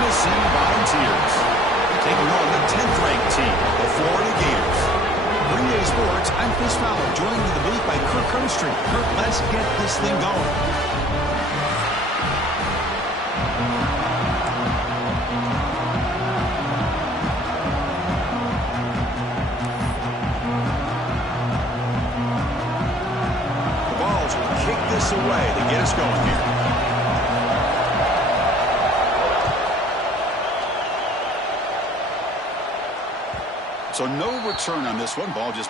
Tennessee Volunteers taking on the 10th-ranked team, the Florida Gators. Green Day Sports, I'm Chris Fowler, joined to the booth by Kirk Herbstreit. Kirk, let's get this thing going. The Vols will kick this away to get us going here. So no return on this one. Ball just...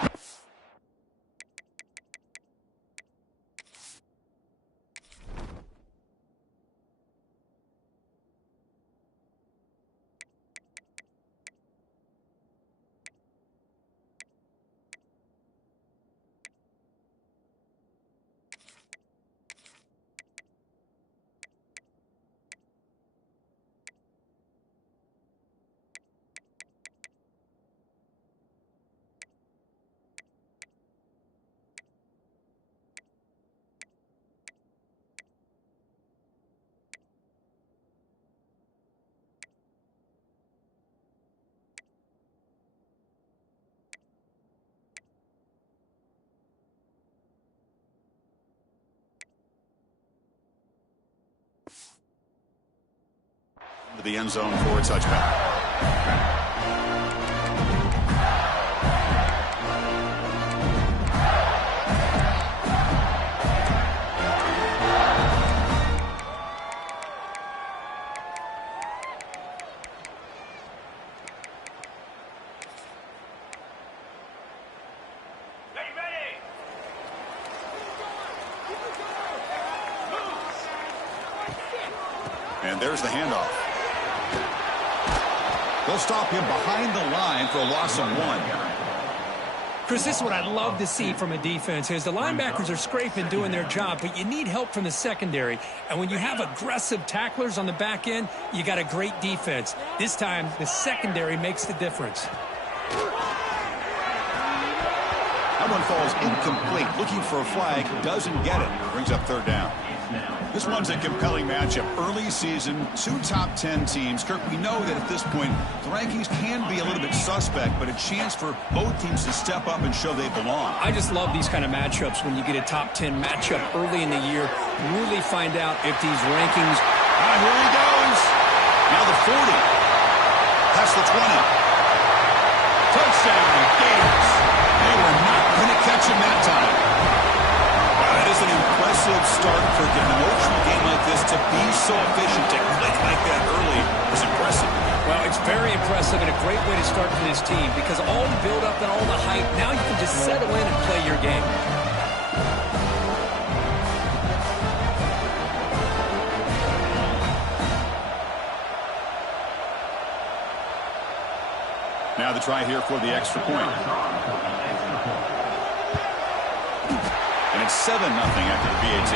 to the end zone for a touchback. And there's the handoff. They'll stop him behind the line for a loss of 1. Chris, this is what I'd love to see from a defense is the linebackers are scraping, doing their job, but you need help from the secondary. And when you have aggressive tacklers on the back end, you got a great defense. This time, the secondary makes the difference. That one falls incomplete. Looking for a flag, doesn't get it. Brings up third down. This one's a compelling matchup. Early season, 2 top 10 teams. Kirk, we know that at this point, the rankings can be a little bit suspect, but a chance for both teams to step up and show they belong. I just love these kind of matchups when you get a top 10 matchup early in the year. Really find out if these rankings... Here he goes. Now the 40. Past the 20. Touchdown, Gators. They were not going to catch him that time. That is an impressive start for an emotional game like this. To be so efficient, to click like that early is impressive. Well, it's very impressive and a great way to start for this team because all the build-up and all the hype, now you can just settle in and play your game. Now the try here for the extra point. And it's 7-0 after the PAT.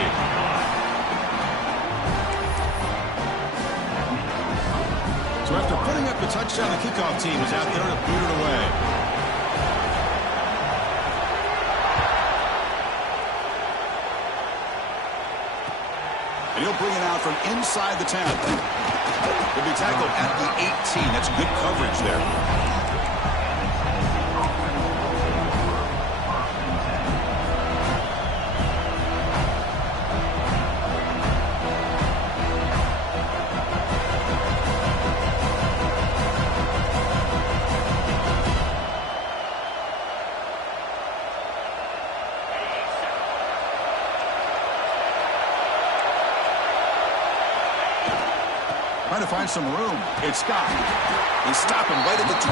So after putting up the touchdown, the kickoff team is out there to boot it away. And he'll bring it out from inside the 10. He'll be tackled at the 18. That's good coverage there. Trying to find some room. It's Scott. They stop him right at the 24.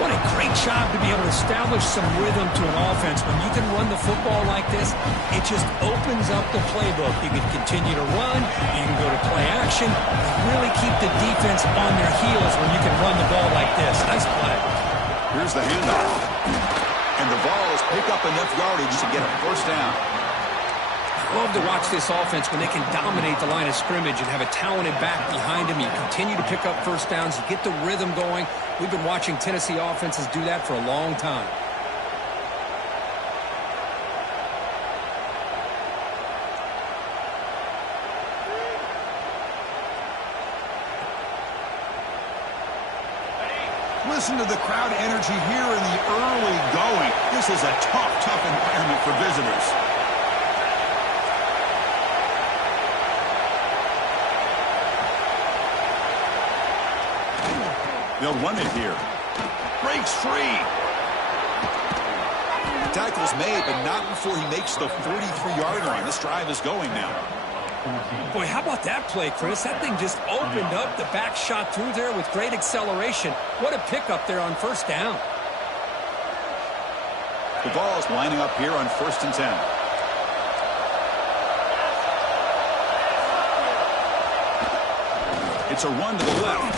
What a great job to be able to establish some rhythm to an offense. When you can run the football like this, it just opens up the playbook. You can continue to run. You can go to play action. Really keep the defense on their heels when you can run the ball like this. Nice play. Here's the handoff. And the Vols pick up enough yardage to get a first down. Love to watch this offense when they can dominate the line of scrimmage and have a talented back behind them. You continue to pick up first downs. You get the rhythm going. We've been watching Tennessee offenses do that for a long time. Listen to the crowd energy here in the early going. This is a tough environment for visitors. They'll run it here. Breaks free. Tackle's made, but not before he makes the 43-yard line. This drive is going now. Boy, how about that play, Chris? That thing just opened up. The back shot through there with great acceleration. What a pickup there on first down. The ball is lining up here on 1st and 10. It's a run to the left.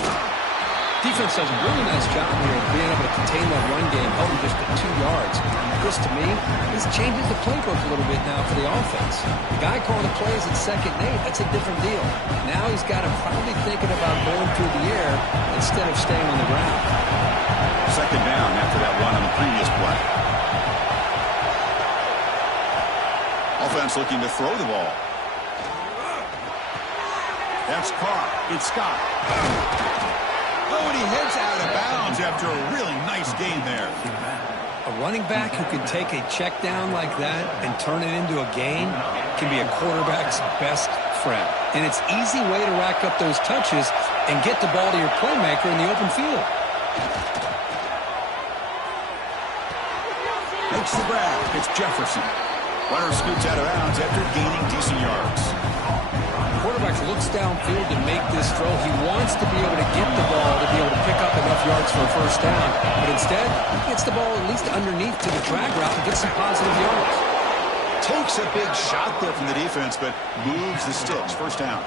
Defense does a really nice job here of being able to contain that run game, holding just to 2 yards. This, to me, this changes the playbook a little bit now for the offense. The guy calling the plays at 2nd and 8, that's a different deal. Now he's got him probably thinking about going through the air instead of staying on the ground. 2nd down after that run on the previous play. Offense looking to throw the ball. That's Carr. It's Scott. Oh, and he heads out of bounds after a really nice game there. A running back who can take a check down like that and turn it into a gain can be a quarterback's best friend. And it's an easy way to rack up those touches and get the ball to your playmaker in the open field. Makes the grab. It's Jefferson. Runner scoots out of bounds after gaining decent yards. Quarterback looks downfield to make this throw. He wants to be able to get the ball to be able to pick up enough yards for a first down. But instead, he gets the ball at least underneath to the drag route and gets some positive yards. Takes a big shot there from the defense, but moves the sticks. First down.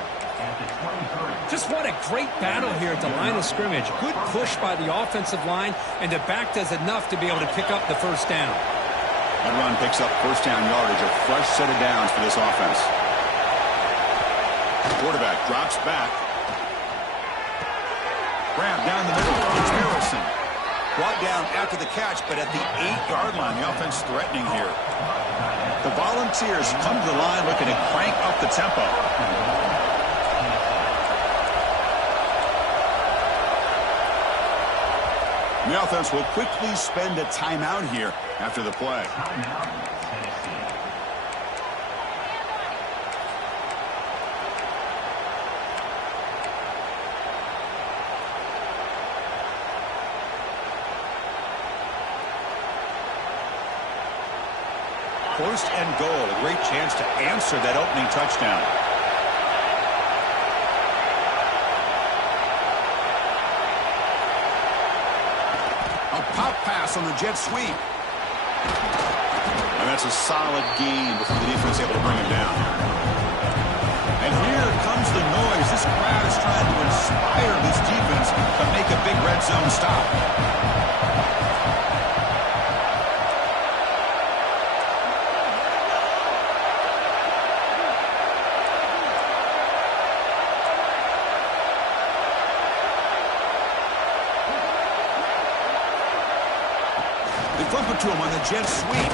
Just what a great battle here at the line of scrimmage. Good push by the offensive line, and the back does enough to be able to pick up the first down. That run picks up first down yardage, a fresh set of downs for this offense. Quarterback drops back. Grab down the middle. It's Harrison. Brought down after the catch, but at the 8-yard line, the offense threatening here. The Volunteers come to the line looking to crank up the tempo. The offense will quickly spend a timeout here after the play. First and goal, a great chance to answer that opening touchdown. A pop pass on the jet sweep. And that's a solid gain before the defense is able to bring him down. And here comes the noise. This crowd is trying to inspire this defense to make a big red zone stop. Flip it to him on the jet sweep.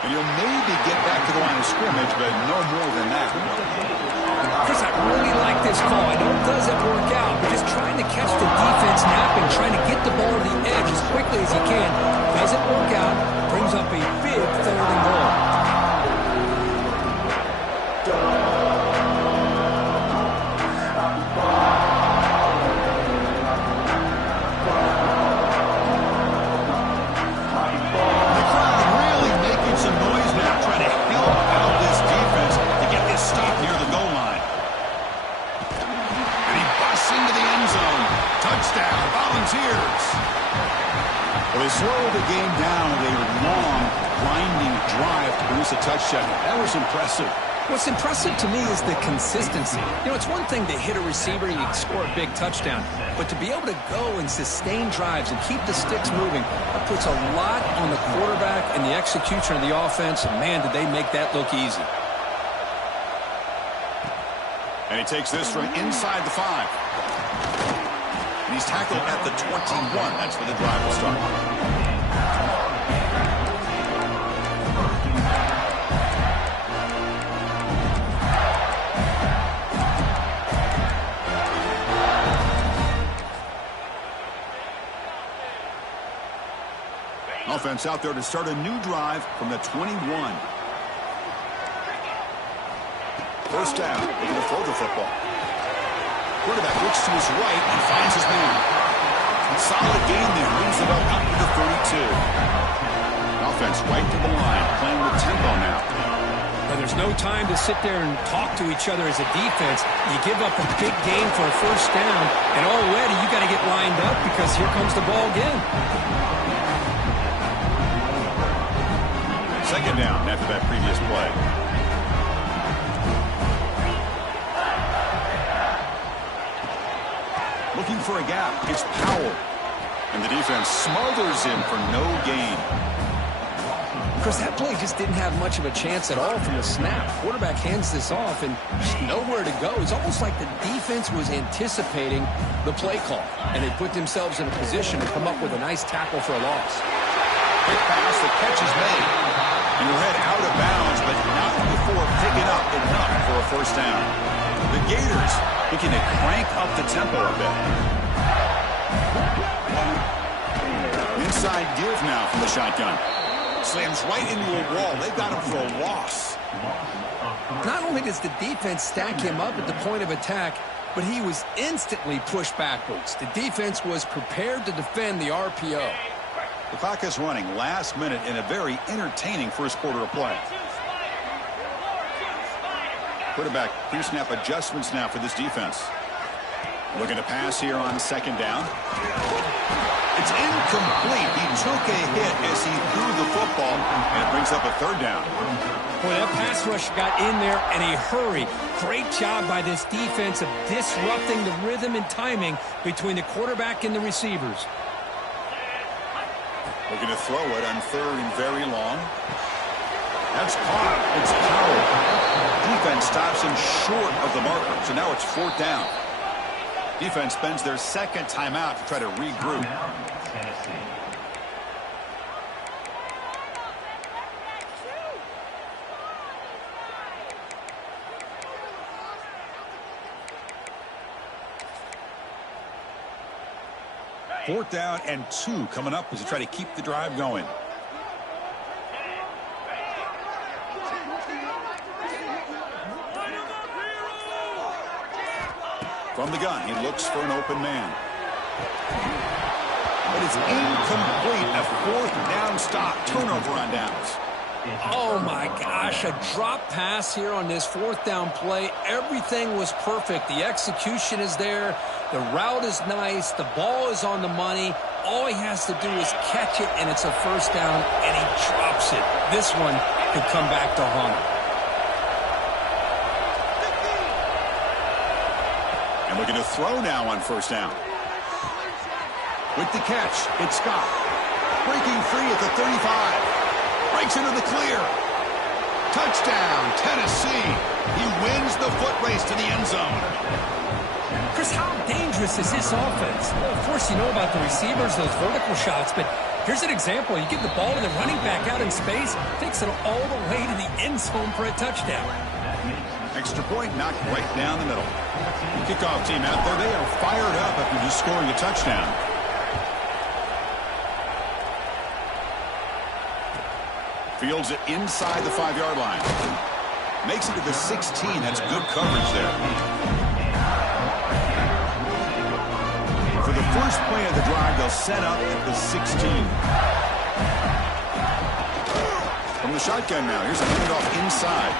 And he'll maybe get back to the line of scrimmage, but no more than that. Chris, I really like this call. I know it doesn't work out, but just trying to catch the defense napping, trying to get the ball to the edge as quickly as he can. Doesn't work out, brings up a big 3rd and goal. Well, they slowed the game down with a long, grinding drive to produce a touchdown. That was impressive. What's impressive to me is the consistency. You know, it's one thing to hit a receiver and you score a big touchdown, but to be able to go and sustain drives and keep the sticks moving, that puts a lot on the quarterback and the execution of the offense. And man, did they make that look easy. And he takes this from inside the 5. And he's tackled at the 21. That's where the drive will start. Offense out there to start a new drive from the 21. First down. They're going to throw the football. Quarterback looks to his right and finds his man. Solid gain there. Moves the ball out to the 32. Offense right to the line, playing with tempo now. But there's no time to sit there and talk to each other as a defense. You give up a big gain for a first down, and already you got to get lined up because here comes the ball again. Second down after that previous play. Looking for a gap. It's Powell. And the defense smothers him for no gain. Chris, that play just didn't have much of a chance at all from the snap. Quarterback hands this off and just nowhere to go. It's almost like the defense was anticipating the play call, and they put themselves in a position to come up with a nice tackle for a loss. Quick pass, the catch is made. And he'll head out of bounds, but not before picking up enough for a first down. The Gators looking to crank up the tempo a bit. Inside give now from the shotgun. Slams right into a wall. They got him for a loss. Not only does the defense stack him up at the point of attack, but he was instantly pushed backwards. The defense was prepared to defend the RPO. The clock is running last minute in a very entertaining first quarter of play. Quarterback pre-snap adjustments now for this defense. Looking to pass here on second down. It's incomplete. He took a hit as he threw the football, and it brings up a third down. Boy, that pass rush got in there in a hurry. Great job by this defense of disrupting the rhythm and timing between the quarterback and the receivers. Looking to throw it on third and very long. That's caught. It's Powell. Defense stops him short of the marker, so now it's fourth down. Defense spends their second timeout to try to regroup. Fourth down and 2 coming up as they try to keep the drive going. From the gun, he looks for an open man. But it's incomplete. A fourth down stop. Turnover on downs. Oh, my gosh. A drop pass here on this fourth down play. Everything was perfect. The execution is there. The route is nice. The ball is on the money. All he has to do is catch it, and it's a first down, and he drops it. This one could come back to haunt him. And looking to throw now on first down. With the catch, it's Scott. Breaking free at the 35. Breaks into the clear. Touchdown, Tennessee. He wins the foot race to the end zone. Chris, how dangerous is this offense? Well, of course, you know about the receivers, those vertical shots, but here's an example. You give the ball to the running back out in space, takes it all the way to the end zone for a touchdown. Extra point knocked right down the middle. Kickoff team out there, they are fired up after just scoring a touchdown. Fields it inside the 5-yard line. Makes it to the 16. That's good coverage there. For the first play of the drive, they'll set up at the 16. From the shotgun now, here's a handoff inside.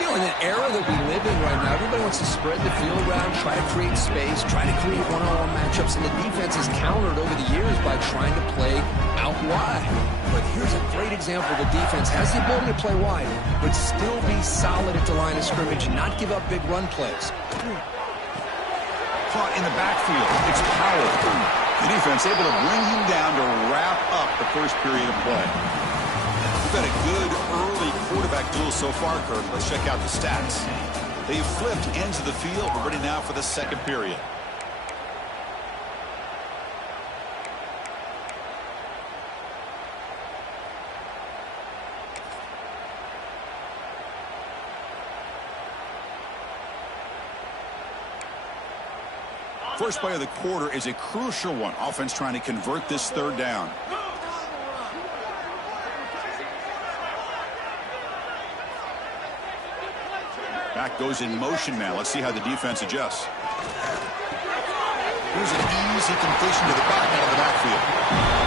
You know, in an era that we live in right now, everybody wants to spread the field around, try to create space, try to create one-on-one matchups, and the defense has countered over the years by trying to play out wide. But here's a great example. The defense has the ability to play wide, but still be solid at the line of scrimmage, not give up big run plays. Caught in the backfield. It's Powell. The defense able to bring him down to wrap up the first period of play. We've had a good early quarterback duel so far, Kirk. Let's check out the stats. They've flipped ends of the field. We're ready now for the second period. First play of the quarter is a crucial one. Offense trying to convert this third down. Back goes in motion now. Let's see how the defense adjusts. Here's an easy completion to the back out of the backfield.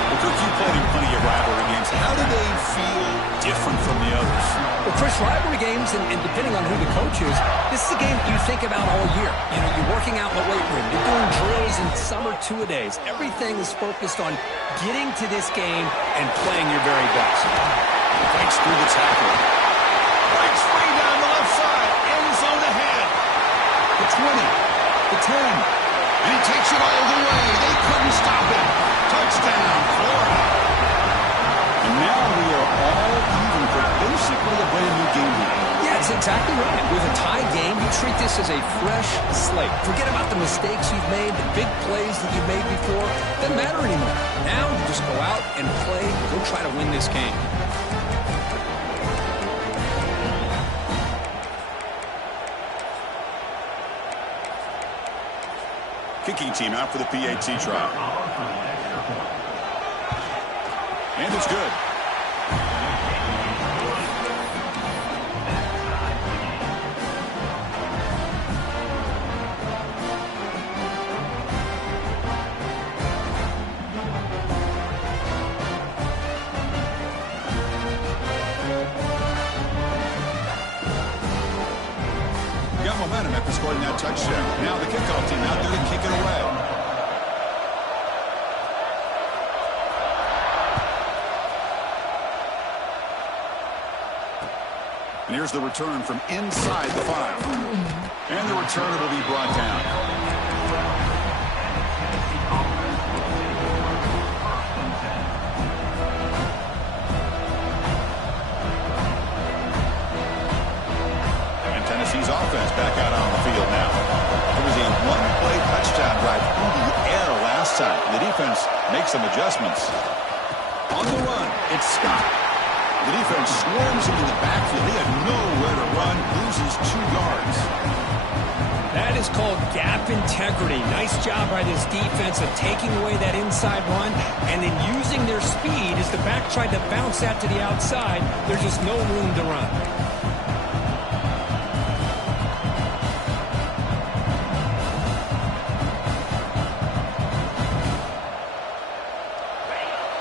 Well, Cook, you played in plenty of rivalry games. How do they feel different from the others? Well, Chris, rivalry games, and depending on who the coach is, this is a game you think about all year. You know, you're working out in the weight room. You're doing drills in summer two-a-days. Everything is focused on getting to this game and playing your very best. Breaks through the tackle. Breaks free down the left side. End zone ahead. The 20. The 10. And he takes it all the way. They couldn't stop it. Touchdown, Florida. And now we are all even for basically a brand new game here. Yeah, that's exactly right. With a tie game, you treat this as a fresh slate. Forget about the mistakes you've made, the big plays that you've made before. Doesn't matter anymore. Now you just go out and play. Go try to win this game. Kicking team out for the PAT trial. And it's good. Got momentum after scoring that touchdown. Now the kickoff team out there to kick it away. And here's the return from inside the 5. And the returner will be brought down. Tennessee's offense back out on the field now. It was a one-play touchdown drive through the air last time. The defense makes some adjustments. On the run, it's Scott. The defense swarms him in the backfield. He had nowhere to run, loses 2 yards. That is called gap integrity. Nice job by this defense of taking away that inside run and then using their speed as the back tried to bounce that to the outside. There's just no room to run.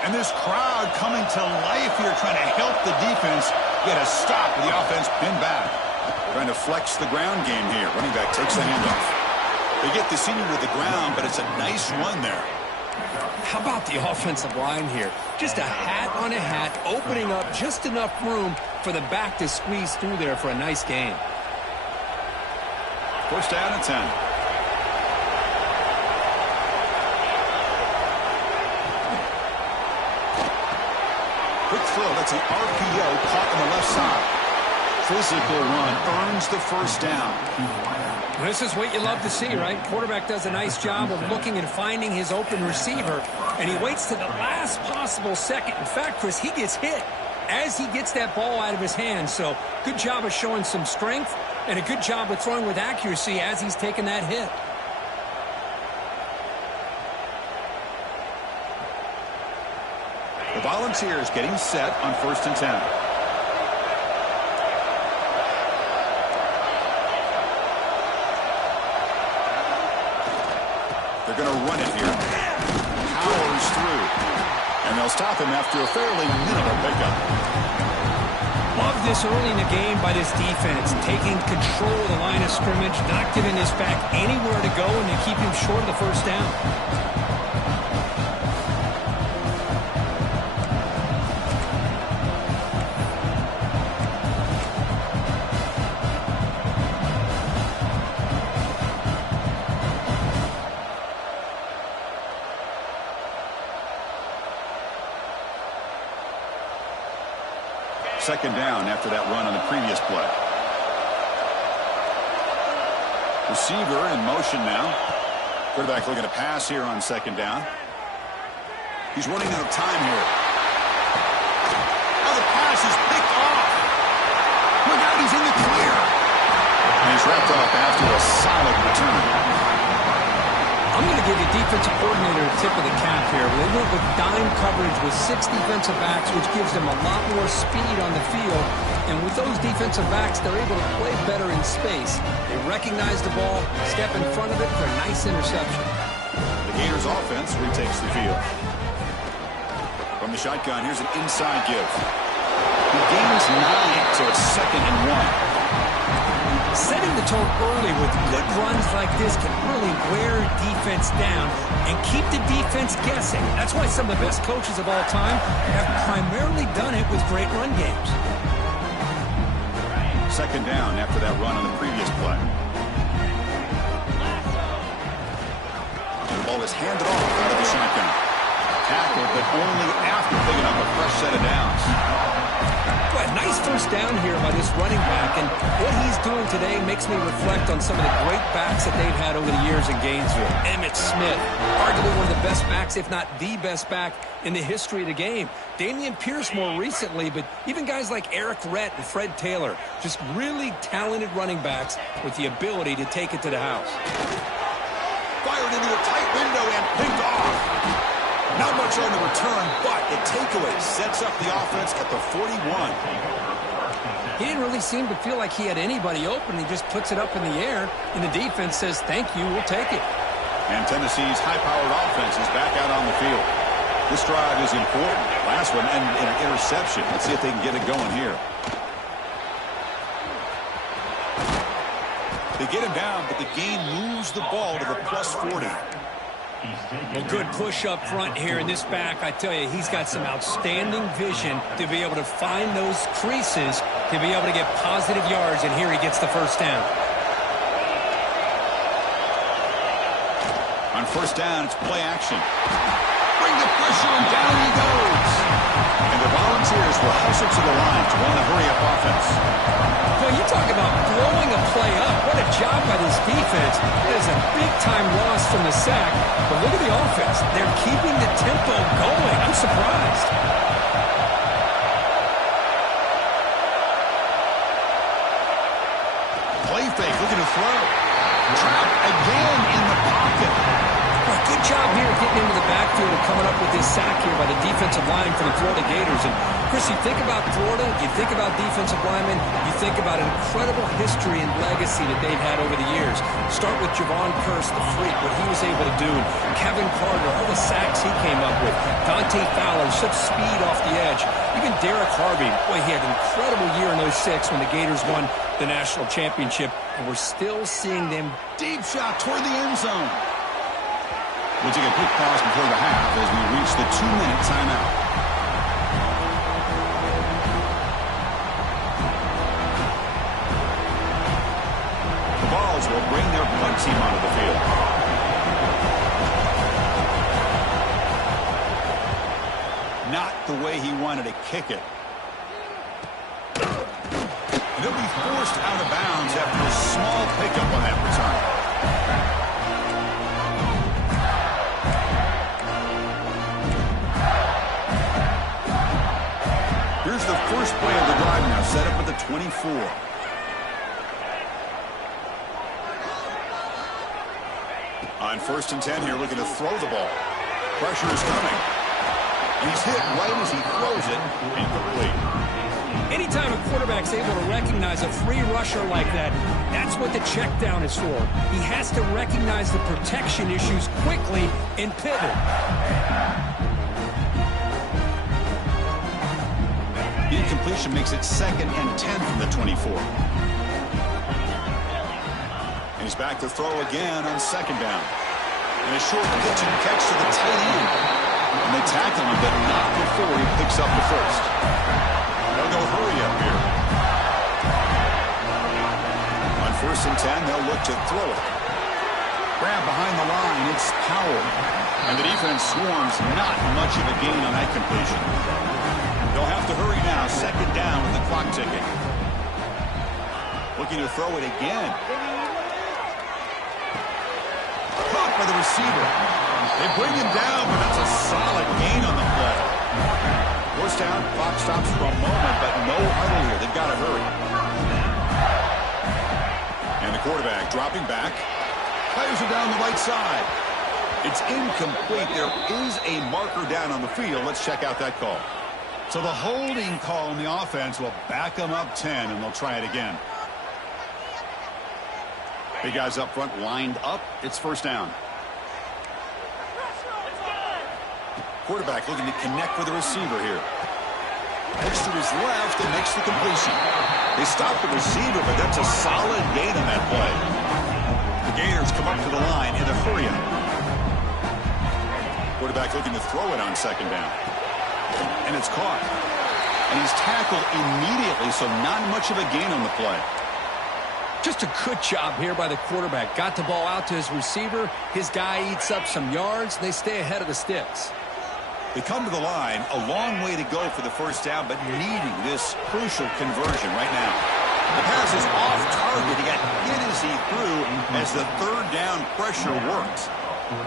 And this crowd coming to life here, trying to help the defense get a stop with the offense pinned back. Trying to flex the ground game here. Running back takes the handoff. They get the senior to the ground, but it's a nice run there. How about the offensive line here? Just a hat on a hat, opening up just enough room for the back to squeeze through there for a nice gain. First down and 10. Quick throw. That's an RPO caught on the left side. Physical run earns the first down. This is what you love to see, right? Quarterback does a nice job of looking and finding his open receiver, and he waits to the last possible second. In fact, Chris, he gets hit as he gets that ball out of his hands. So good job of showing some strength and a good job of throwing with accuracy as he's taking that hit. The Volunteers getting set on 1st and 10. They're going to run it here. Powers through. And they'll stop him after a fairly minimal pickup. Love this early in the game by this defense. Taking control of the line of scrimmage, not giving this back anywhere to go, and they keep him short of the first down. Second down after that run on the previous play. Receiver in motion now. Quarterback looking to pass here on second down. He's running out of time here. Oh, the pass is picked off. Look out, he's in the clear. And he's wrapped up after a solid return. I'm going to give the defensive coordinator a tip of the cap here. They went with dime coverage with 6 defensive backs, which gives them a lot more speed on the field. And with those defensive backs, they're able to play better in space. They recognize the ball, step in front of it for a nice interception. The Gators offense retakes the field. From the shotgun, here's an inside give. He gains 9, so it's 2nd and 1. Setting the tone early with good runs like this can really wear defense down and keep the defense guessing. That's why some of the best coaches of all time have primarily done it with great run games. 2nd down after that run on the previous play. The ball is handed off out of the shotgun. Tackled, but only after picking up a fresh set of downs. But nice first down here by this running back, and what he's doing today makes me reflect on some of the great backs that they've had over the years in Gainesville. Emmitt Smith, arguably one of the best backs, if not the best back in the history of the game. Dameon Pierce more recently, but even guys like Eric Rhett and Fred Taylor, just really talented running backs with the ability to take it to the house. Fired into a tight window and picked off. Not much on the return, but the takeaway sets up the offense at the 41. He didn't really seem to feel like he had anybody open. He just puts it up in the air, and the defense says, thank you, we'll take it. And Tennessee's high-powered offense is back out on the field. This drive is important. Last one, and an interception. Let's see if they can get it going here. They get him down, but the gain moves the ball to the plus 40. Well, good push up front here in this back. I tell you, he's got some outstanding vision to be able to find those creases, to be able to get positive yards, and here he gets the first down. On first down, it's play action. Bring the pressure, and down he goes. And the Volunteers will hustle to the line to run a hurry-up offense. Well, you talk about blowing a play up. What a job by this defense. That is a big-time loss from the sack. But look at the offense. They're keeping the tempo going. I'm surprised. Play fake, looking to throw. Trapped again in the pocket. Well, good job here getting into the backfield and coming up with this sack here by the defensive line for the Florida Gators. And, Chris, you think about Florida, you think about defensive linemen, you think about an incredible history and legacy that they've had over the years. Start with Javon Curse, the freak, what he was able to do. And Kevin Carter, all the sacks he came up with. Dante Fowler, such speed off the edge. Even Derek Harvey, boy, he had an incredible year in 06 when the Gators won the national championship. And we're still seeing them. Deep shot toward the end zone. We'll take a quick pause before the half as we reach the 2-minute timeout. The Vols will bring their punt team onto the field. Not the way he wanted to kick it. And he'll be forced out of bounds after a small pickup on that return. Here's the first play of the drive now, set up at the 24. On 1st and 10 here, looking to throw the ball. Pressure is coming. And he's hit right as he throws it. Incomplete. Anytime a quarterback's able to recognize a free rusher like that, that's what the check down is for. He has to recognize the protection issues quickly and pivot. The incompletion makes it 2nd and 10 from the 24. And he's back to throw again on 2nd down. And a short pitch and catch to the tight end. And they tackle him, but not before he picks up the first. They'll go hurry up here. On 1st and 10, they'll look to throw it. Grab behind the line, it's Powell. And the defense swarms, not much of a gain on that completion. They'll have to hurry now, 2nd down with the clock ticking. Looking to throw it again. Caught by the receiver. They bring him down, but that's a solid gain on the play. Forced down, clock stops for a moment, but no huddle here. They've got to hurry. And the quarterback dropping back. Fires it down the right side. It's incomplete. There is a marker down on the field. Let's check out that call. So the holding call on the offense will back them up 10, and they'll try it again. Big guys up front lined up. It's first down. Quarterback looking to connect with the receiver here. Looks to his left and makes the completion. They stop the receiver, but that's a solid gain on that play. The Gators come up to the line in a hurry-up. Quarterback looking to throw it on second down. And it's caught. And he's tackled immediately, so not much of a gain on the play. Just a good job here by the quarterback. Got the ball out to his receiver. His guy eats up some yards. They stay ahead of the sticks. They come to the line, a long way to go for the first down, but needing this crucial conversion right now. The pass is off target. He got hit as he threw as the third down pressure works.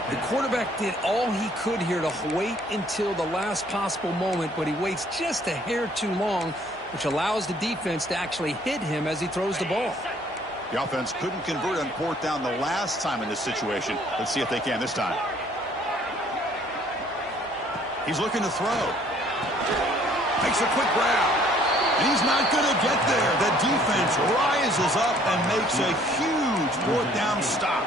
The quarterback did all he could here to wait until the last possible moment, but he waits just a hair too long, which allows the defense to actually hit him as he throws the ball. The offense couldn't convert on fourth down the last time in this situation. Let's see if they can this time. He's looking to throw. Makes a quick grab. And he's not going to get there. The defense rises up and makes a huge fourth down stop.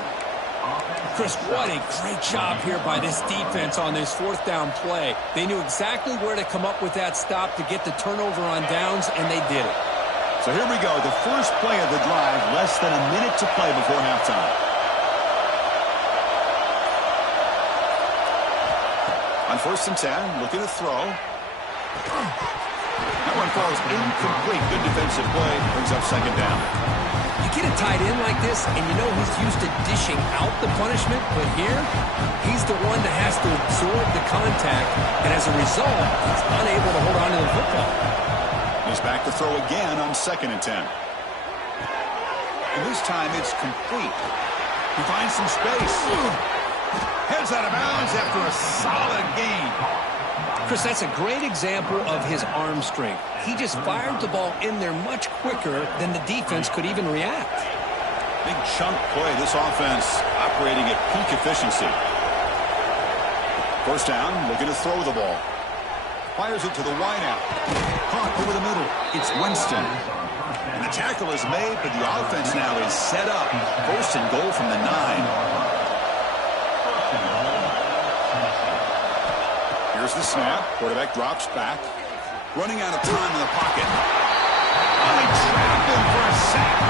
Chris, what a great job here by this defense on this fourth down play. They knew exactly where to come up with that stop to get the turnover on downs, and they did it. So here we go, the first play of the drive, less than a minute to play before halftime. On 1st and 10, looking to throw. That one falls incomplete. Good defensive play, brings up second down. You get a tight end like this, and you know he's used to dishing out the punishment, but here, he's the one that has to absorb the contact, and as a result, he's unable to hold on to the football. He's back to throw again on 2nd and 10. And this time it's complete. He finds some space. Heads out of bounds after a solid gain. Chris, that's a great example of his arm strength. He just fired the ball in there much quicker than the defense could even react. Big chunk play. This offense operating at peak efficiency. First down, looking to throw the ball. Fires it to the wideout. Caught over the middle. It's Winston. And the tackle is made, but the offense now is set up. 1st and goal from the 9. Here's the snap. Quarterback drops back. Running out of time in the pocket. Oh, they trap him for a sack.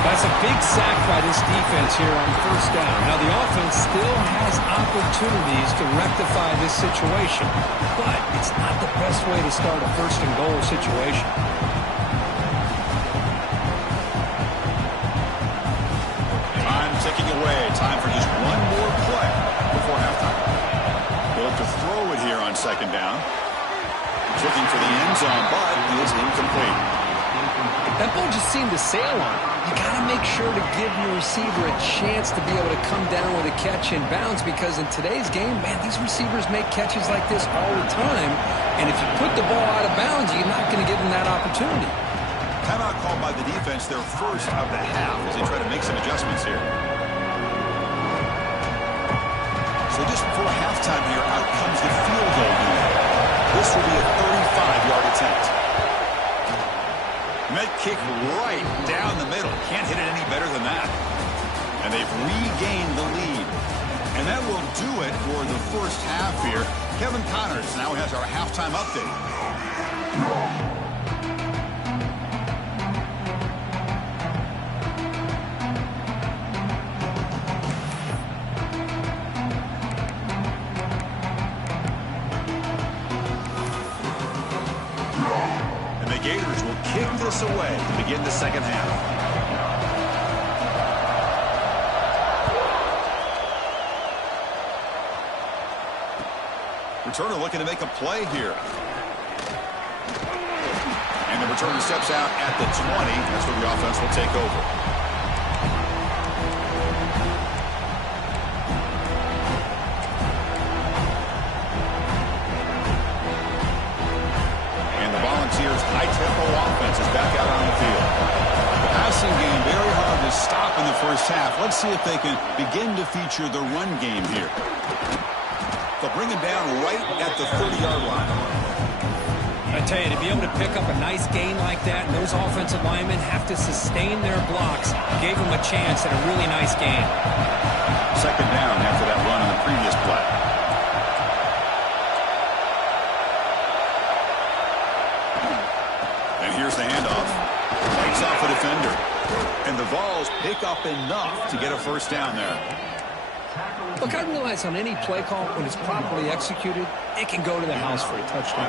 That's a big sack by this defense here on 1st down. Now, the offense still has opportunities to rectify this situation, but it's not the best way to start a 1st and goal situation. Time ticking away. Time for just one more play before halftime. They'll look to throw it here on 2nd down. He's looking for the end zone, but it is incomplete. That ball just seemed to sail on him. You got to make sure to give your receiver a chance to be able to come down with a catch and bounce, because in today's game, man, these receivers make catches like this all the time. And if you put the ball out of bounds, you're not going to give them that opportunity. Timeout called by the defense, their first of the half, as they try to make some adjustments here. So just before halftime here, out comes the field goal unit. This will be a 35-yard attempt. Met kick right down the middle. Can't hit it any better than that. And they've regained the lead. And that will do it for the first half here. Kevin Connors now has our halftime update. Gators will kick this away to begin the second half. Returner looking to make a play here. And the returner steps out at the 20. That's where the offense will take over. High-tempo offense is back out on the field. The passing game very hard to stop in the first half. half. Let's see if they can begin to feature the run game here. They'll bring him down right at the 30-yard line. I tell you, to be able to pick up a nice gain like that, and those offensive linemen have to sustain their blocks, gave them a chance at a really nice gain. Second down after that run on the previous play. And here's the handoff. Fights off a defender. And the Vols pick up enough to get a first down there. Look, I realize on any play call, when it's properly executed, it can go to the house for a touchdown.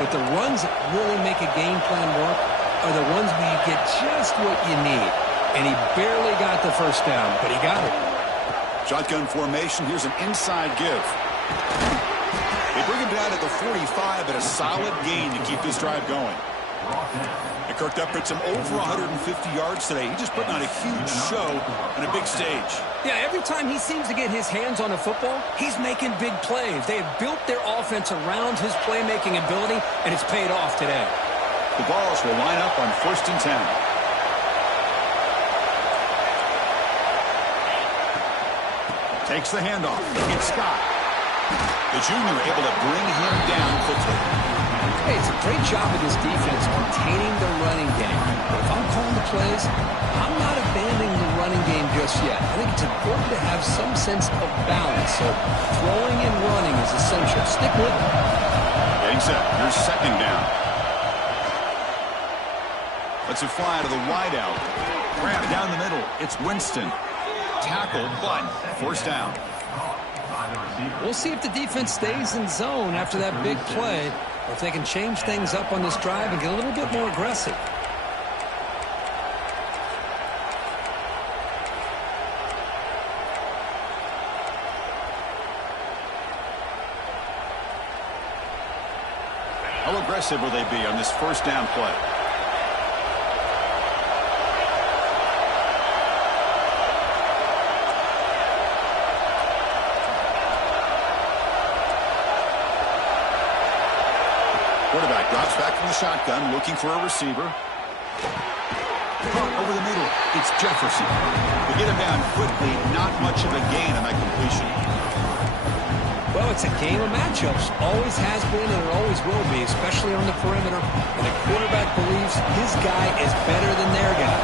But the runs that really make a game plan work are the ones where you get just what you need. And he barely got the first down, but he got it. Shotgun formation. Here's an inside give. They bring him down at the 45 at a solid gain to keep this drive going. And Kirk puts him over 150 yards today. He just putting on a huge show on a big stage. Yeah, every time he seems to get his hands on a football, he's making big plays. They have built their offense around his playmaking ability, and it's paid off today. The Vols will line up on 1st and 10. Takes the handoff. It's Scott. The junior able to bring him down quickly. Hey, it's a great job of this defense containing the running game. But if I'm calling the plays, I'm not abandoning the running game just yet. I think it's important to have some sense of balance. So throwing and running is essential. Stick with it. Getting set. Here's second down. Lets it fly to the wideout. Grab down the middle. It's Winston. Tackle, but first down. We'll see if the defense stays in zone after that big play, or if they can change things up on this drive and get a little bit more aggressive. How aggressive will they be on this first down play? Quarterback drops back from the shotgun, looking for a receiver. Over the middle, it's Jefferson. They get him down quickly, not much of a gain on that completion. Well, it's a game of matchups. Always has been and it always will be, especially on the perimeter. And the quarterback believes his guy is better than their guy.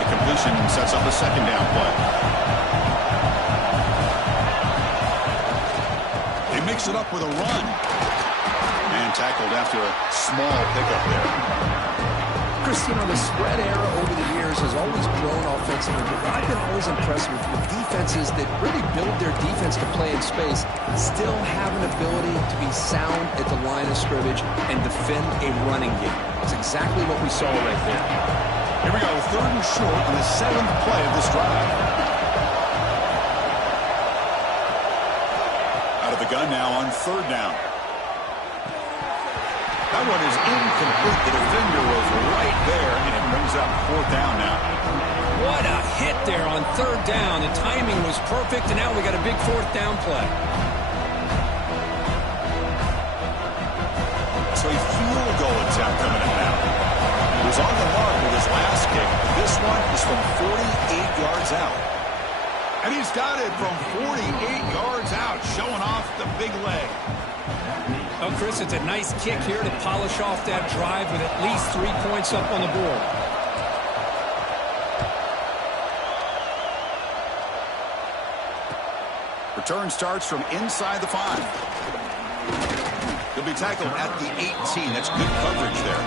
That completion sets up a second down play. They mix it up with a run. And tackled after a small pickup there. Chris, you know, the spread era over the years has always grown offensively, but I've been always impressed with defenses that really build their defense to play in space, still have an ability to be sound at the line of scrimmage and defend a running game. That's exactly what we saw right there. Here we go, 3rd and short on the 7th play of this drive. Out of the gun now on 3rd down. That one is incomplete. The defender was right there, and it brings up 4th down now. What a hit there on 3rd down. The timing was perfect, and now we got a big 4th down play. So a field goal attempt coming up now. He was on the mark with his last kick, but this one is from 48 yards out. And he's got it from 48 yards out, showing off the big leg. Oh, Chris, it's a nice kick here to polish off that drive with at least 3 points up on the board. Return starts from inside the 5. He'll be tackled at the 18. That's good coverage there.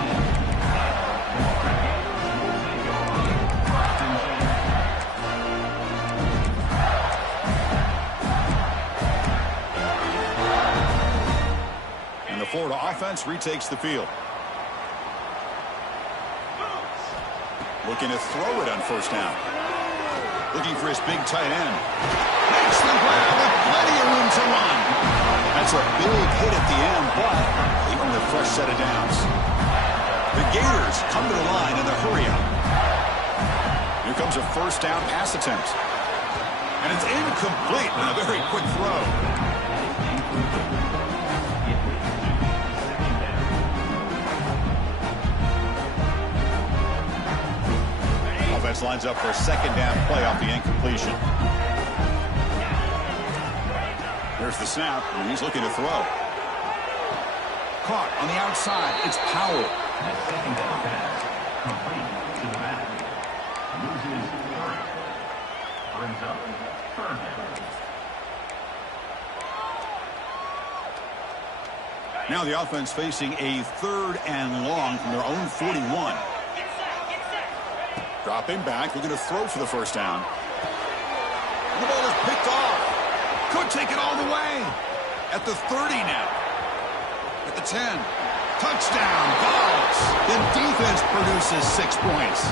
Florida offense retakes the field. Looking to throw it on 1st down. Looking for his big tight end. Makes the grab with plenty of room to run. That's a big hit at the end, but they earn a fresh set of downs. The Gators come to the line in the hurry up. Here comes a 1st down pass attempt. And it's incomplete on a very quick throw. Lines up for a 2nd down play off the incomplete. incompletion. There's the snap, and he's looking to throw. Caught on the outside. It's Powell. Now the offense facing a 3rd and long from their own 41. Dropping back, looking to throw for the first down. The ball is picked off. Could take it all the way. At the 30 now. At the 10. Touchdown, balls. Then defense produces 6 points.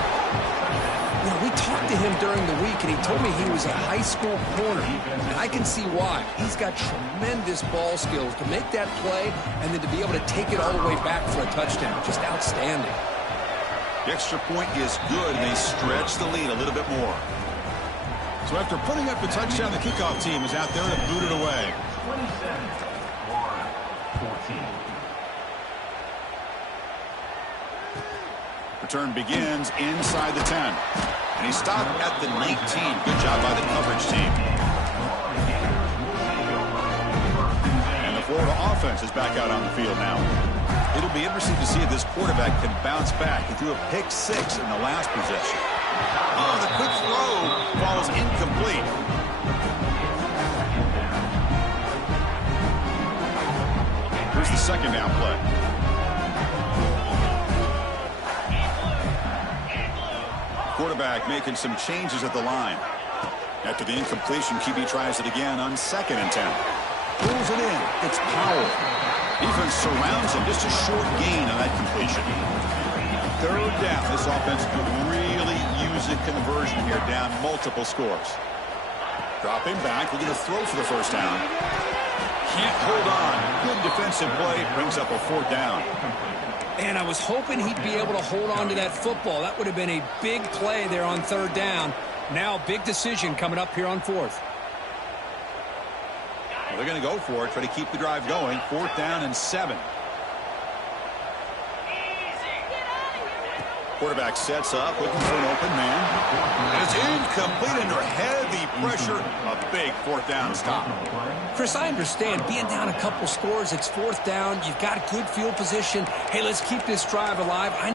You know, we talked to him during the week, and he told me he was a high school corner. And I can see why. He's got tremendous ball skills to make that play and then to be able to take it all the way back for a touchdown. Just outstanding. The extra point is good, and they stretch the lead a little bit more. So after putting up the touchdown, the kickoff team is out there to boot it away. 27-14. Return begins inside the 10. And he stopped at the 19. Good job by the coverage team. And the Florida offense is back out on the field now. It'll be interesting to see if this quarterback can bounce back. He threw a pick 6 in the last possession. Oh, the quick throw falls incomplete. Here's the second down play. Quarterback making some changes at the line. After the incompletion, QB tries it again on 2nd and 10. Pulls it in. It's Powell. Defense surrounds him. Just a short gain on that completion. 3rd down. This offense could really use a conversion here, down multiple scores. Dropping back. We're going to throw for the first down. Can't hold on. Good defensive play. Brings up a 4th down. And I was hoping he'd be able to hold on to that football. That would have been a big play there on 3rd down. Now, big decision coming up here on 4th. Well, they're going to go for it, try to keep the drive going. 4th down and 7. Quarterback sets up, looking for an open man. And it's incomplete under heavy pressure. A big 4th down stop. Chris, I understand being down a couple scores, it's 4th down. You've got a good field position. Hey, let's keep this drive alive.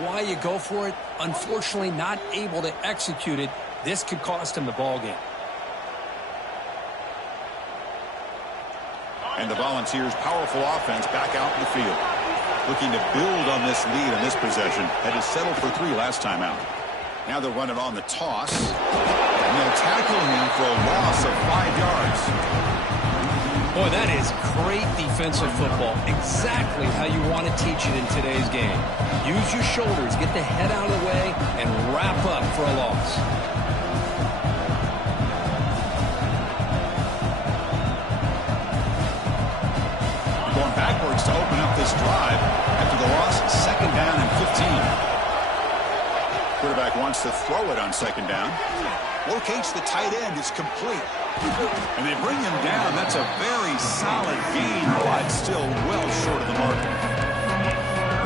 Why you go for it? Unfortunately, not able to execute it. This could cost him the ball game. And the Volunteers' powerful offense back out in the field. Looking to build on this lead in this possession. Had to settle for 3 last time out. Now they're running on the toss. And they'll tackle him for a loss of 5 yards. Boy, that is great defensive football. Exactly how you want to teach it in today's game. Use your shoulders, get the head out of the way, and wrap up for a loss. Going backwards to open up this drive after the loss, 2nd down and 15. Quarterback wants to throw it on 2nd down. Locates the tight end. It's complete. And they bring him down. That's a very solid gain, but still well short of the mark.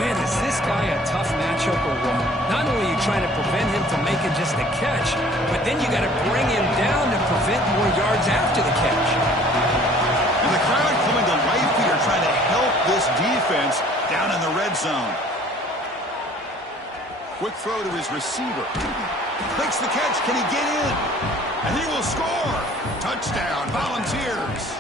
Man, is this guy a tough matchup or what? Not only are you trying to prevent him from making just a catch, but then you got to bring him down to prevent more yards after the catch. And the crowd coming to life here, trying to help this defense down in the red zone. Quick throw to his receiver. Makes the catch. Can he get in? And he will score. Touchdown, Volunteers.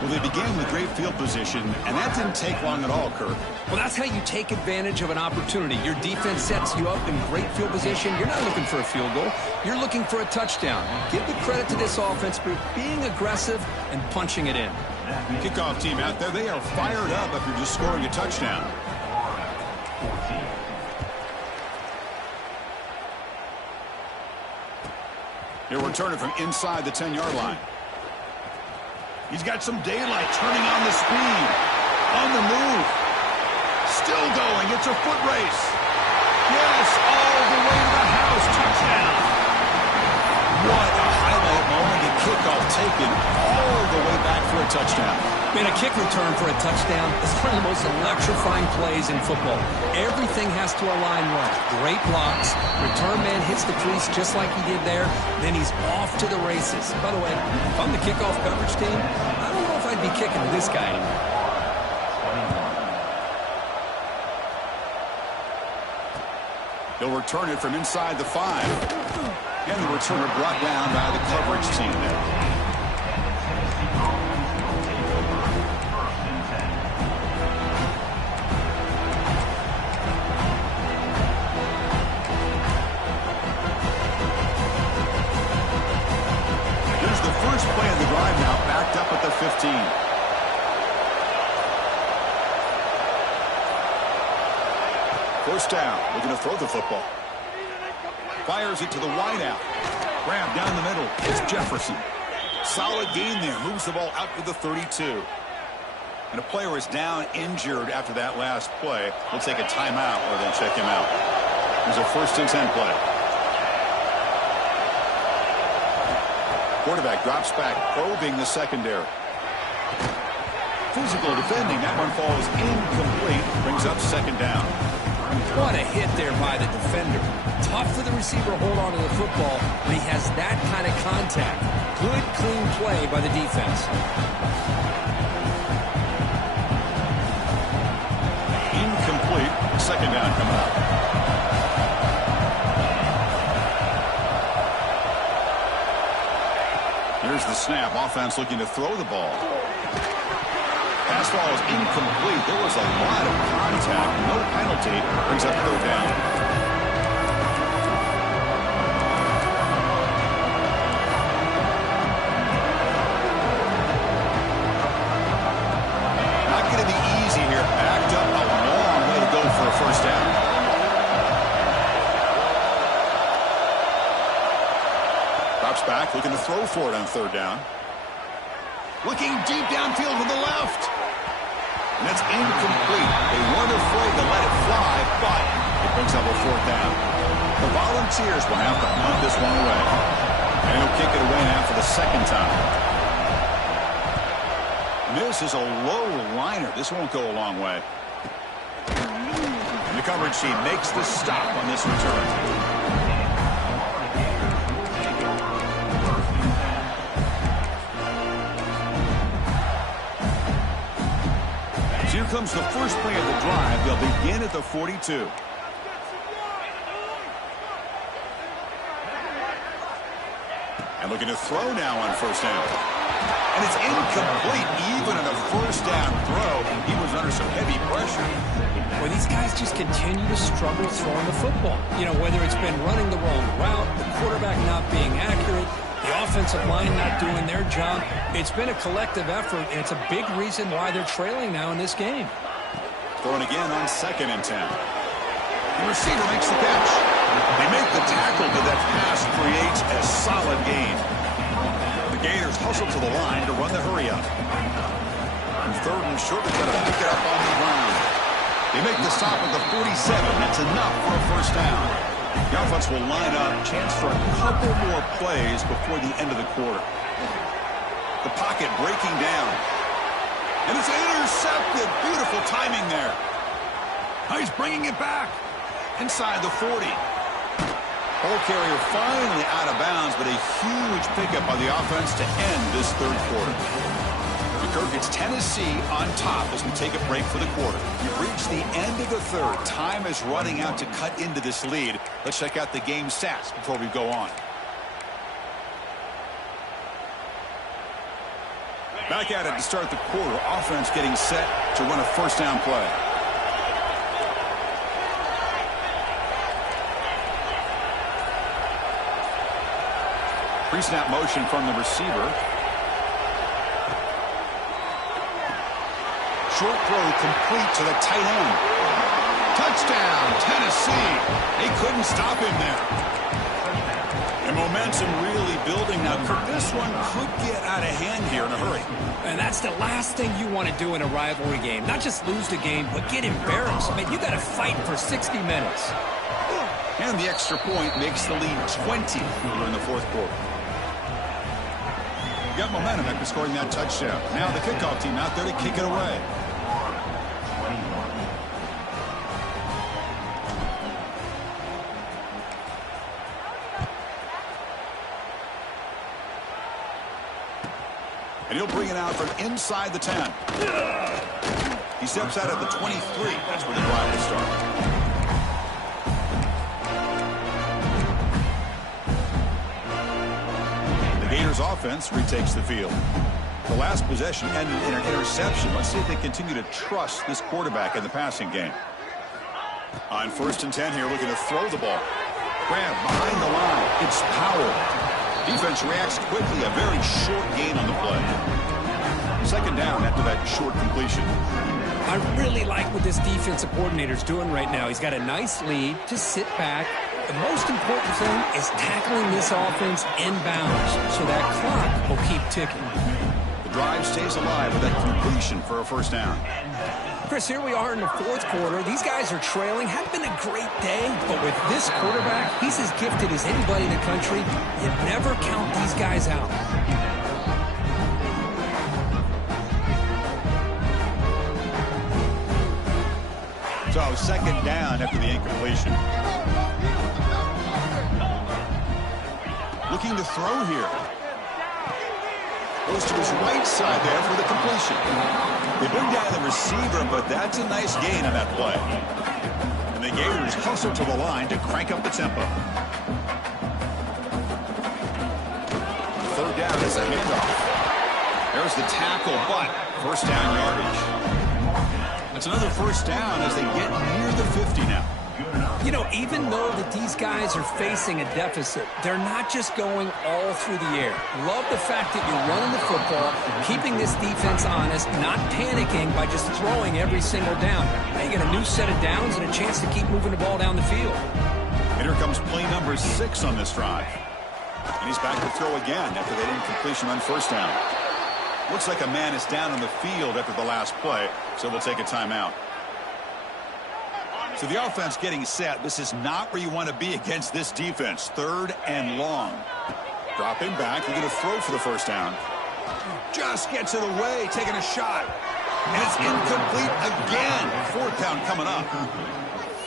Well, they began with great field position, and that didn't take long at all, Kirk. Well, that's how you take advantage of an opportunity. Your defense sets you up in great field position. You're not looking for a field goal. You're looking for a touchdown. Give the credit to this offense for being aggressive and punching it in. Kickoff team out there, they are fired up after just scoring a touchdown. He'll return it from inside the 10-yard line. He's got some daylight, turning on the speed. On the move. Still going. It's a foot race. Yes, all the way to the house. Touchdown. What a highlight moment. The kickoff taken all the way back for a touchdown. Man, a kick return for a touchdown is one of the most electrifying plays in football. Everything has to align right. Great blocks. Return man hits the crease just like he did there. Then he's off to the races. By the way, if I'm the kickoff coverage team, I don't know if I'd be kicking to this guy anymore. He'll return it from inside the 5. And the returner brought down by the coverage team there. First play of the drive now, backed up at the 15. First down, looking to throw the football. Fires it to the wideout. Grab down the middle. It's Jefferson. Solid gain there. Moves the ball out to the 32. And a player is down injured after that last play. We'll take a timeout or then check him out. There's a 1st and 10 play. Quarterback drops back, probing the secondary. Physical defending. That one falls incomplete. Brings up 2nd down. What a hit there by the defender. Tough for the receiver to hold on to the football, but he has that kind of contact. Good, clean play by the defense. Incomplete. 2nd down coming up. Here's the snap. Offense looking to throw the ball. Pass ball is incomplete. There was a lot of contact. No penalty. Brings up 3rd down. Not going to be easy here. Backed up a long way to go for a 1st down. Drops back, looking to throw for it on 3rd down. Looking deep downfield to the left. And that's incomplete. They weren't afraid to let it fly, but it brings up a 4th down. The Volunteers will have to punt this one away. And he'll kick it away now for the 2nd time. This is a low liner. This won't go a long way. And the coverage team makes the stop on this return. Here comes the first play of the drive. They'll begin at the 42. And looking to throw now on 1st down. And it's incomplete. Even on a 1st down throw, he was under some heavy pressure. Well, these guys just continue to struggle throwing the football. You know, whether it's been running the wrong route, the quarterback not being accurate, the offensive line not doing their job. It's been a collective effort, and it's a big reason why they're trailing now in this game. Throwing again on 2nd and 10. The receiver makes the catch. They make the tackle, but that pass creates a solid gain. The Gators hustle to the line to run the hurry-up. And 3rd and short, they've got to pick it up on the ground. They make the stop at the 47. That's enough for a 1st down. The offense will line up. Chance for a couple more plays before the end of the quarter. The pocket breaking down. And it's intercepted. Beautiful timing there. Now he's bringing it back. Inside the 40. Ball carrier finally out of bounds, but a huge pickup by the offense to end this 3rd quarter. Kirk, it's Tennessee on top as we take a break for the quarter. We've reached the end of the 3rd. Time is running out to cut into this lead. Let's check out the game stats before we go on. Back at it to start the quarter. Offense getting set to run a 1st down play. Pre-snap motion from the receiver. short throw complete to the tight end. Touchdown, Tennessee. They couldn't stop him there. And momentum really building now. Kirk, this one could get out of hand here in a hurry. And that's the last thing you want to do in a rivalry game. Not just lose the game, but get embarrassed. I mean, you got to fight for 60 minutes. And the extra point makes the lead 20 here in the fourth quarter. Got momentum after scoring that touchdown. Now the kickoff team out there to kick it away. And he'll bring it out from inside the 10. He steps out at the 23. That's where the drive will start. Gators offense retakes the field. The last possession ended in an interception. Let's see if they continue to trust this quarterback in the passing game. On 1st and 10 here, looking to throw the ball. Grab behind the line. It's Powell. Defense reacts quickly. A very short gain on the play. 2nd down after that short completion. I really like what this defensive coordinator's doing right now. He's got a nice lead. Just sit back. The most important thing is tackling this offense inbounds so that clock will keep ticking. The drive stays alive with that completion for a 1st down. Chris, here we are in the 4th quarter. These guys are trailing. Hadn't been a great day, but with this quarterback, he's as gifted as anybody in the country. You never count these guys out. So 2nd down after the incompletion. Looking to throw here. Goes to his right side there for the completion. They bring down the receiver, but that's a nice gain on that play. And the Gators hustle to the line to crank up the tempo. 3rd down is a handoff. There's the tackle, but 1st down yardage. It's another 1st down as they get near the 50 now. You know, even though that these guys are facing a deficit, they're not just going all through the air. Love the fact that you're running the football, keeping this defense honest, not panicking by just throwing every single down. Now you get a new set of downs and a chance to keep moving the ball down the field. And here comes play number 6 on this drive. And he's back to throw again after that incompletion on 1st down. Looks like a man is down on the field after the last play, so they'll take a timeout. So the offense getting set. This is not where you want to be against this defense. 3rd and long. Dropping back. They're going to throw for the 1st down. Just gets it away, taking a shot. And it's incomplete again. 4th down coming up.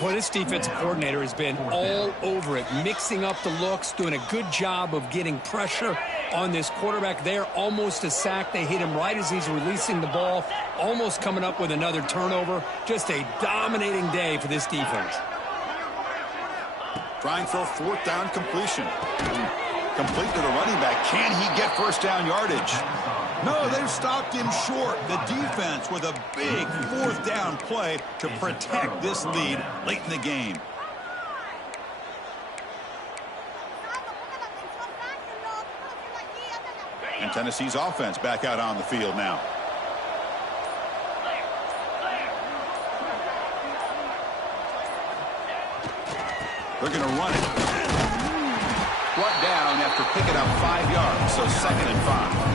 Well, this defensive coordinator has been all over it, mixing up the looks, doing a good job of getting pressure on this quarterback there. Almost a sack. They hit him right as he's releasing the ball, almost coming up with another turnover. Just a dominating day for this defense. Trying for a 4th down completion. Complete to the running back. Can he get 1st down yardage? No, they've stopped him short. The defense with a big 4th down play to protect this lead late in the game. And Tennessee's offense back out on the field now. They're going to run it. Brought down after picking up 5 yards, so 2nd and 5.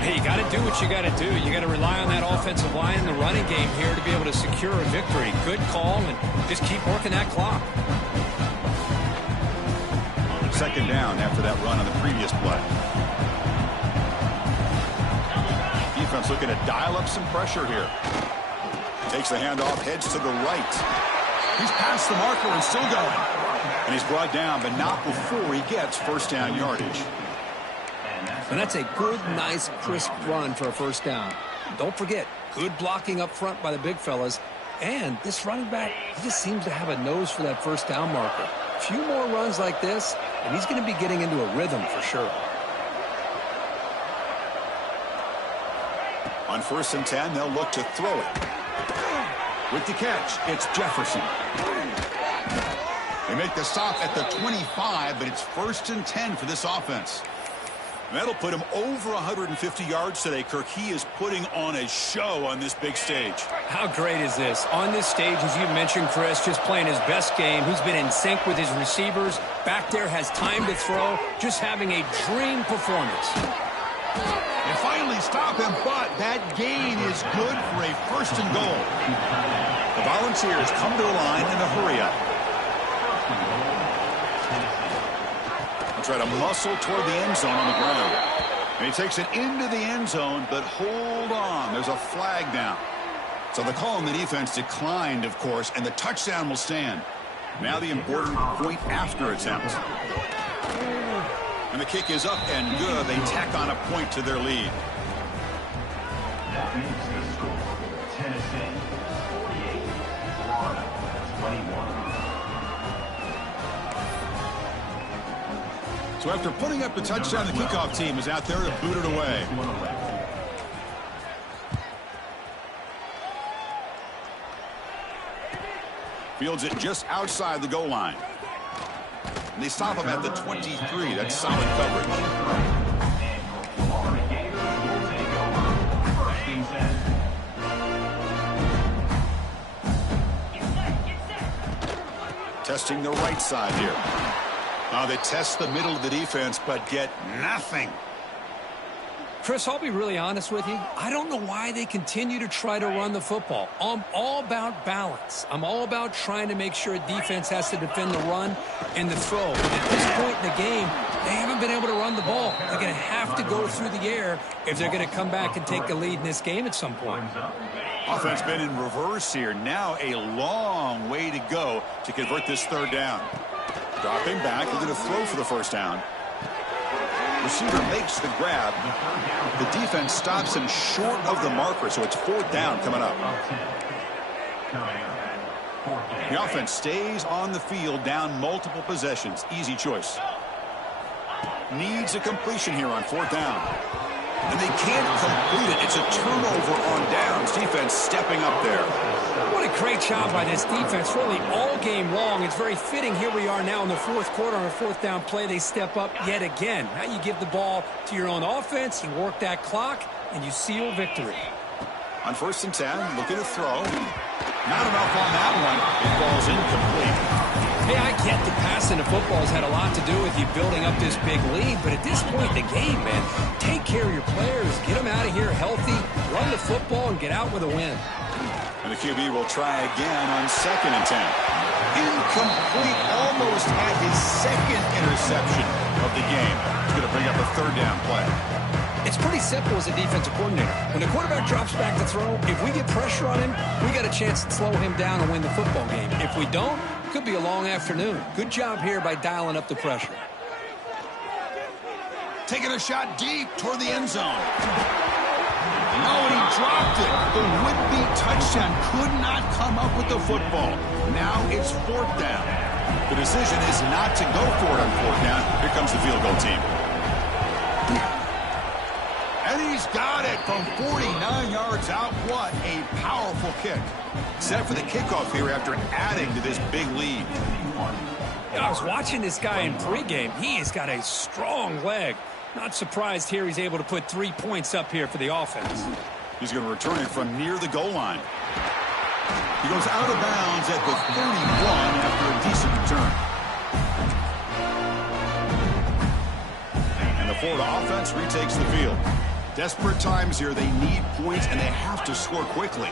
Hey, you got to do what you got to do. You got to rely on that offensive line in the running game here to be able to secure a victory. Good call, and just keep working that clock. 2nd down after that run on the previous play. Defense looking to dial up some pressure here. Takes the handoff, heads to the right. He's past the marker and still going. And he's brought down, but not before he gets 1st down yardage. And that's a good, nice, crisp run for a 1st down. Don't forget, good blocking up front by the big fellas. And this running back, he just seems to have a nose for that 1st down marker. A few more runs like this, and he's going to be getting into a rhythm for sure. On 1st and 10, they'll look to throw it. With the catch, it's Jefferson. They make the stop at the 25, but it's 1st and 10 for this offense. That'll put him over 150 yards today, Kirk. He is putting on a show on this big stage. How great is this? On this stage, as you mentioned, Chris, just playing his best game. He's been in sync with his receivers. Back there, has time to throw. Just having a dream performance. They finally stop him, but that gain is good for a 1st and goal. The Volunteers come to the line in a hurry-up. Try to muscle toward the end zone on the ground. And he takes it into the end zone, but hold on. There's a flag down. So the call on the defense declined, of course, and the touchdown will stand. Now the important point after attempt. And the kick is up and good. They tack on a point to their lead. That makes the score Tennessee 48, Florida 21. So after putting up the touchdown, the kickoff team is out there to boot it away. Fields it just outside the goal line. And they stop him at the 23. That's solid coverage. Testing the right side here. They test the middle of the defense, but get nothing. Chris, I'll be really honest with you. I don't know why they continue to try to run the football. I'm all about balance. I'm all about trying to make sure a defense has to defend the run and the throw. But at this point in the game, they haven't been able to run the ball. They're going to have to go through the air if they're going to come back and take the lead in this game at some point. Offense been in reverse here. Now a long way to go to convert this 3rd down. Dropping back, they're going to throw for the 1st down. Receiver makes the grab. The defense stops him short of the marker, so it's 4th down coming up. The offense stays on the field, down multiple possessions. Easy choice. Needs a completion here on 4th down. And they can't complete it. It's a turnover on downs. Defense stepping up there. What a great job by this defense, really all game long. It's very fitting. Here we are now in the 4th quarter on a 4th down play. They step up yet again. Now you give the ball to your own offense, you work that clock, and you seal victory. On 1st and 10, looking to throw. Not enough on that one. It falls incomplete. Hey, I get the passing of football has had a lot to do with you building up this big lead, but at this point in the game, man, take care of your players, get them out of here healthy, run the football, and get out with a win. And the QB will try again on 2nd and 10. Incomplete, almost had his 2nd interception of the game. He's going to bring up a 3rd down play. It's pretty simple as a defensive coordinator. When the quarterback drops back to throw, if we get pressure on him, we got a chance to slow him down and win the football game. If we don't, it could be a long afternoon. Good job here by dialing up the pressure. Taking a shot deep toward the end zone. Oh, and he dropped it. The would-be touchdown could not come up with the football. Now it's 4th down. The decision is not to go for it on 4th down. Here comes the field goal team. And he's got it from 49 yards out. What a powerful kick. Set for the kickoff here after adding to this big lead. I was watching this guy in pregame. He has got a strong leg. Not surprised here he's able to put 3 points up here for the offense. He's going to return it from near the goal line. He goes out of bounds at the 31 after a decent return. And the Florida offense retakes the field. Desperate times here. They need points, and they have to score quickly.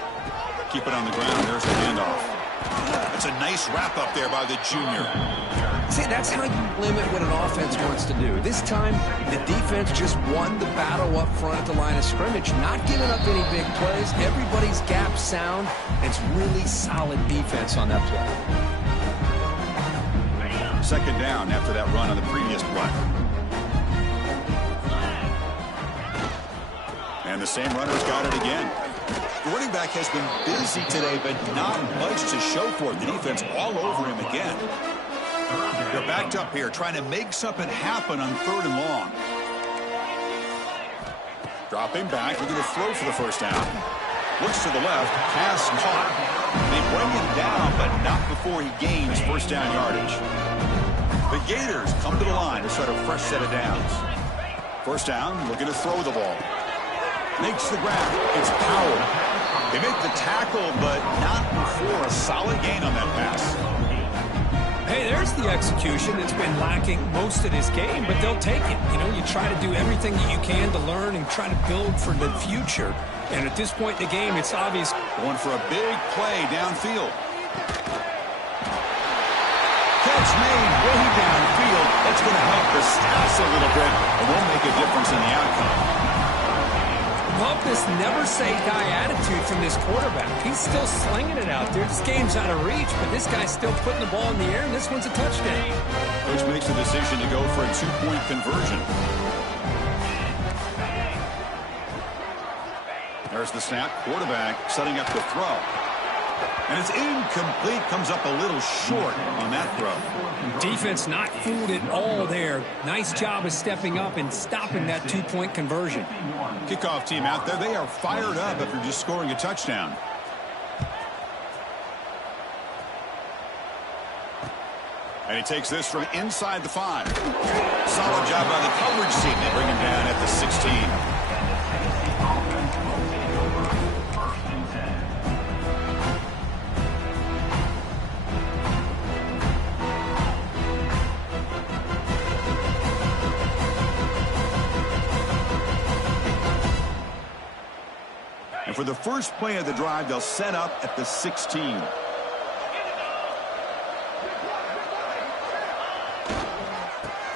Keep it on the ground. There's the handoff. That's a nice wrap-up there by the junior. See, that's how you limit what an offense wants to do. This time, the defense just won the battle up front at the line of scrimmage, not giving up any big plays. Everybody's gap sound. It's really solid defense on that play. 2nd down after that run on the previous play. And the same runner's got it again. The running back has been busy today, but not much to show for it. The defense all over him again. They're backed up here, trying to make something happen on 3rd and long. Dropping back, looking to throw for the 1st down. Looks to the left, pass caught. They bring him down, but not before he gains 1st down yardage. The Gators come to the line to start a fresh set of downs. First down, looking to throw the ball. Makes the grab. It's Powell. They make the tackle, but not before a solid gain on that pass. Hey, there's the execution. It's been lacking most of this game, but they'll take it. You know, you try to do everything that you can to learn and try to build for the future. And at this point in the game, it's obvious. Going for a big play downfield. Catch made way downfield. That's going to help the stats a little bit, and will make a difference in the outcome. Love this never-say-die attitude from this quarterback. He's still slinging it out there. This game's out of reach, but this guy's still putting the ball in the air, and this one's a touchdown. Coach makes the decision to go for a two-point conversion. There's the snap. Quarterback setting up the throw. And it's incomplete. Comes up a little short on that throw. Defense not fooled at all there. Nice job of stepping up and stopping that two-point conversion. Kickoff team out there. They are fired up after just scoring a touchdown. And he takes this from inside the 5. Solid job by the coverage team. They bring him down at the 16. And for the first play of the drive, they'll set up at the 16.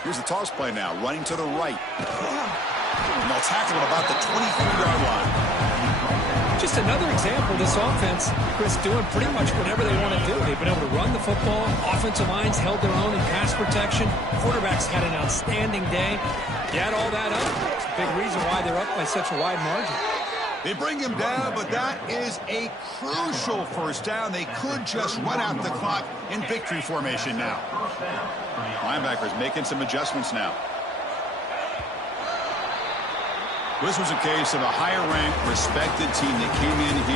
Here's the toss play now, running to the right. And they'll tackle him about the 23-yard line. Just another example of this offense, Chris, doing pretty much whatever they want to do. They've been able to run the football. Offensive lines held their own in pass protection. Quarterbacks had an outstanding day. You add all that up, it's a big reason why they're up by such a wide margin. They bring him down, but that is a crucial first down. They could just run out the clock in victory formation now. Linebackers making some adjustments now. This was a case of a higher-ranked, respected team that came in here.